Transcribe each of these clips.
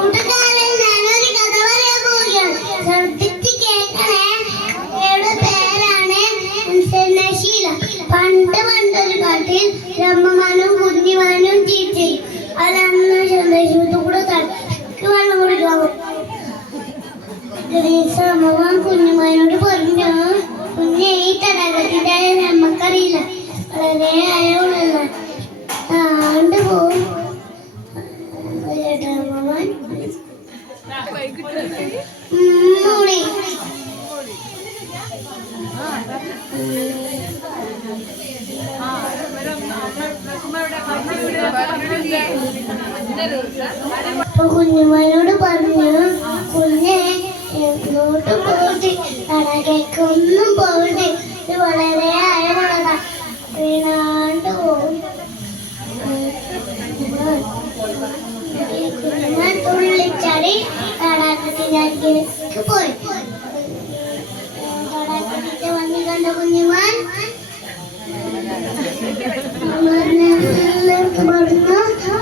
കൂട്ടുകാരൻ ഞാനൊരു കഥ പറയാൻ പോവുകയാണ്. ശ്രദ്ധിച്ച് കേൾക്കണേ. കഥയുടെ പേരാണ് നശീല. പണ്ടൊരു കാട്ടിൽ രമ്മമാനും കുഞ്ഞിമാനും ജീവിച്ചു. അവരന്ന് സന്ദേശത്തു കൂടെ തലക്ക് വെള്ളം കുടിക്കാവോ. അമ്മമാൻ കുഞ്ഞുമാനോട് പറഞ്ഞു, കുഞ്ഞെ ഈ തടാകത്തിന്റെ നമ്മക്കറിയില്ല, വളരെ ആഴമുള്ള ആണ്ട് പോവും. അമ്മമാൻ മൂടി കുഞ്ഞുമാനോട് പറഞ്ഞു, കുഞ്ഞെ എങ്ങോട്ട് പോകട്ടെ, തടാകേക്കൊന്നും പോകട്ടെ, ഇത് വളരെ ആഴമുള്ളതാ, വീണാണ്ട് പോകും. കുഞ്ഞുമാൻ തുള്ളിച്ചാടി തടാകത്തിലേക്ക് പോയി. തടാകത്തിന്റെ വന്നി കണ്ട കുഞ്ഞുമാൻ പറഞ്ഞു,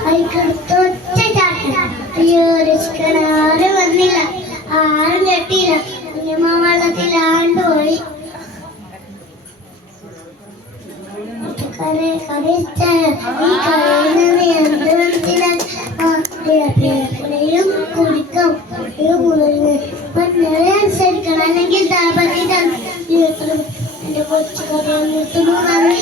അയക്കെടുത്ത് ഒറ്റ ചാട്ടം. അയ്യോ, രക്ഷിക്കാരും വന്നില്ല, ആരും കെട്ടിയില്ല. കുഞ്ഞുമാൻ വെള്ളത്തിലാണ്ട് പോയി. ഈ കരയുന്നത് എന്ത് മനസ്സിലായും കുടിക്കാം. അനുസരിക്കണം, അല്ലെങ്കിൽ താപത്തി എന്റെ കൊച്ചു കഥ നിർത്തുന്നു. നന്ദി.